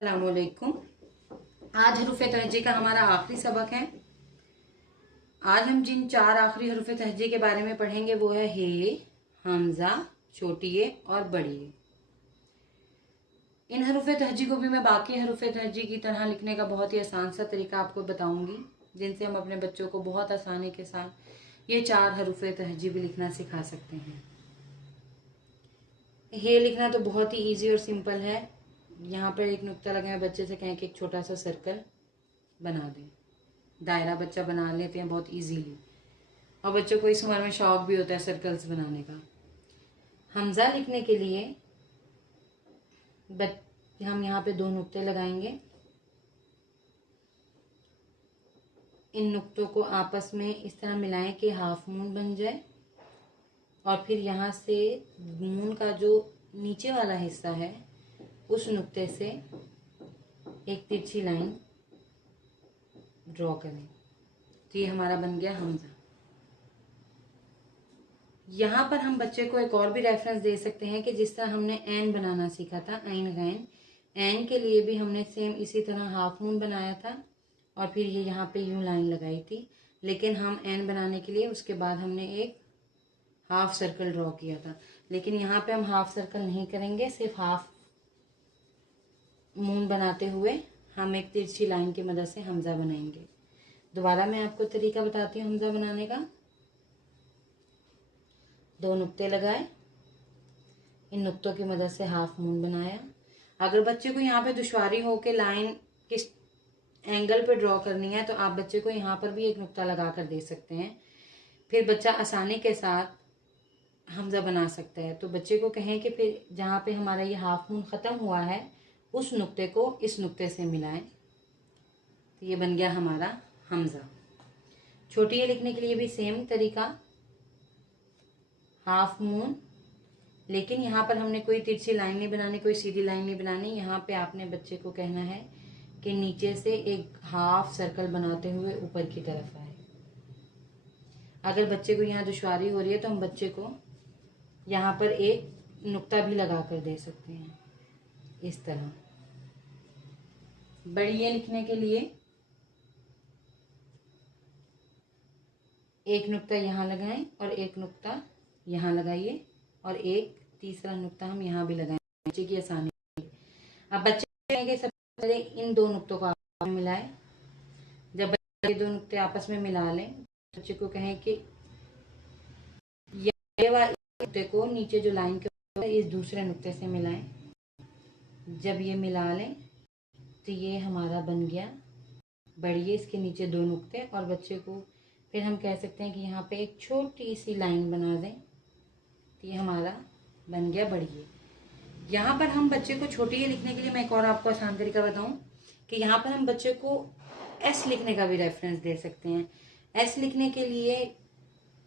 अस्सलामुअलैकुम। आज हरूफ तहज्जी का हमारा आखिरी सबक है। आज हम जिन 4 आखिरी हरूफ तहज्जी के बारे में पढ़ेंगे वो है हे, हमजा, छोटी ए और बड़ी ए। इन हरूफ तहज्जी को भी मैं बाकी हरूफ तहज्जी की तरह लिखने का बहुत ही आसान सा तरीका आपको बताऊंगी, जिनसे हम अपने बच्चों को बहुत आसानी के साथ ये 4 हरूफ तहज्जी भी लिखना सिखा सकते हैं। हे लिखना तो बहुत ही ईजी और सिंपल है। यहाँ पर एक नुक्ता लगाएं, बच्चे से कहें कि एक छोटा सा सर्कल बना दें। दायरा बच्चा बना लेते हैं बहुत इजीली, और बच्चों को इस उम्र में शौक भी होता है सर्कल्स बनाने का। हमजा लिखने के लिए हम यहाँ पे 2 नुक्ते लगाएंगे। इन नुक्तों को आपस में इस तरह मिलाएं कि हाफ मून बन जाए, और फिर यहाँ से मून का जो नीचे वाला हिस्सा है उस नुक्ते से एक तिरछी लाइन ड्रॉ करें। तो ये हमारा बन गया हमजा। यहाँ पर हम बच्चे को एक और भी रेफरेंस दे सकते हैं कि जिस तरह हमने एन बनाना सीखा था, ऐन गैन, एन के लिए भी हमने सेम इसी तरह हाफ मून बनाया था और फिर ये यहाँ पे यूं लाइन लगाई थी। लेकिन हम एन बनाने के लिए उसके बाद हमने एक हाफ सर्कल ड्रॉ किया था, लेकिन यहाँ पे हम हाफ सर्कल नहीं करेंगे, सिर्फ हाफ मून बनाते हुए हम एक तिरछी लाइन की मदद से हमजा बनाएंगे। दोबारा मैं आपको तरीका बताती हूँ हमजा बनाने का। 2 नुक्ते लगाए, इन नुक्तों की मदद से हाफ मून बनाया। अगर बच्चे को यहाँ पे दुश्वारी हो के लाइन किस एंगल पे ड्रॉ करनी है तो आप बच्चे को यहाँ पर भी एक नुक्ता लगा कर दे सकते हैं, फिर बच्चा आसानी के साथ हमजा बना सकता है। तो बच्चे को कहें कि फिर जहाँ पे हमारा ये हाफ मून ख़त्म हुआ है उस नुक्ते को इस नुक्ते से मिलाएं। तो ये बन गया हमारा हमजा। छोटी ए लिखने के लिए भी सेम तरीका, हाफ मून, लेकिन यहाँ पर हमने कोई तिरछी लाइन नहीं बनानी, कोई सीधी लाइन नहीं बनानी। यहाँ पे आपने बच्चे को कहना है कि नीचे से एक हाफ सर्कल बनाते हुए ऊपर की तरफ आए। अगर बच्चे को यहाँ दुश्वारी हो रही है तो हम बच्चे को यहाँ पर एक नुक्ता भी लगा कर दे सकते हैं इस तरह। बड़ी ए लिखने के लिए एक नुक्ता यहाँ लगाएं और एक नुक्ता यहाँ लगाइए, और एक तीसरा नुक्ता हम यहाँ भी लगाएं बच्चे की आसानी। अब बच्चे कहेंगे सबसे पहले इन 2 नुक्तों को आपस में मिलाएं। जब बच्चे 2 नुक्ते आपस में मिला लें, बच्चे को कहें कि ये वाले नुक्ते को नीचे जो लाइन के इस दूसरे नुक्ते से मिलाएं। जब ये मिला लें तो ये हमारा बन गया बढ़िए। इसके नीचे 2 नुक्ते, और बच्चे को फिर हम कह सकते हैं कि यहाँ पे एक छोटी सी लाइन बना दें। तो ये हमारा बन गया बढ़िए। यहाँ पर हम बच्चे को छोटी ए लिखने के लिए मैं एक और आपको आसान तरीका बताऊं कि यहाँ पर हम बच्चे को एस लिखने का भी रेफरेंस दे सकते हैं। एस लिखने के लिए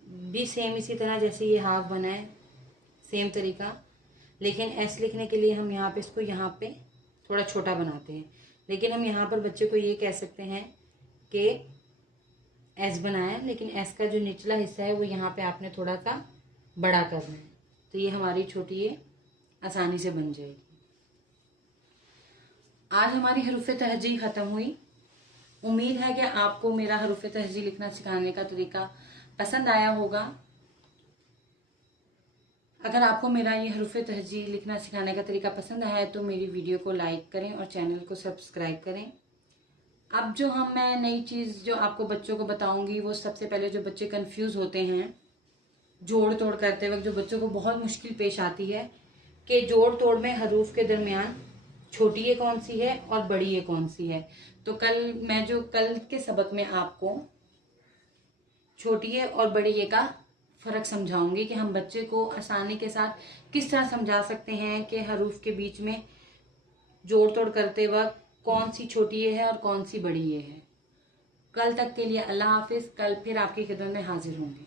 भी सेम इसी तरह जैसे ये हाफ बना है, सेम तरीका, लेकिन एस लिखने के लिए हम यहाँ पे इसको यहाँ पे थोड़ा छोटा बनाते हैं। लेकिन हम यहाँ पर बच्चे को ये कह सकते हैं कि एस बनाया, लेकिन एस का जो निचला हिस्सा है वो यहाँ पे आपने थोड़ा सा बड़ा करना है। तो ये हमारी छोटी ए आसानी से बन जाएगी। आज हमारी हरूफ तहज्जी ख़त्म हुई। उम्मीद है कि आपको मेरा हरूफ तहज्जी लिखना सिखाने का तरीका पसंद आया होगा। अगर आपको मेरा ये हरूफ तहज्जी लिखना सिखाने का तरीका पसंद आया है तो मेरी वीडियो को लाइक करें और चैनल को सब्सक्राइब करें। अब जो मैं नई चीज़ जो आपको बच्चों को बताऊंगी, वो सबसे पहले जो बच्चे कंफ्यूज होते हैं जोड़ तोड़ करते वक्त, जो बच्चों को बहुत मुश्किल पेश आती है कि जोड़ तोड़ में हरूफ के दरमियान छोटी ए कौन सी है और बड़ी ए कौन सी है। तो कल के सबक में आपको छोटी ए और बड़ी ए का फ़र्क समझाऊंगी कि हम बच्चे को आसानी के साथ किस तरह समझा सकते हैं कि हरूफ के बीच में जोड़ तोड़ करते वक्त कौन सी छोटी ए है और कौन सी बड़ी ए है। कल तक के लिए अल्लाह हाफिज। कल फिर आपकी खिदमत में हाजिर होंगे।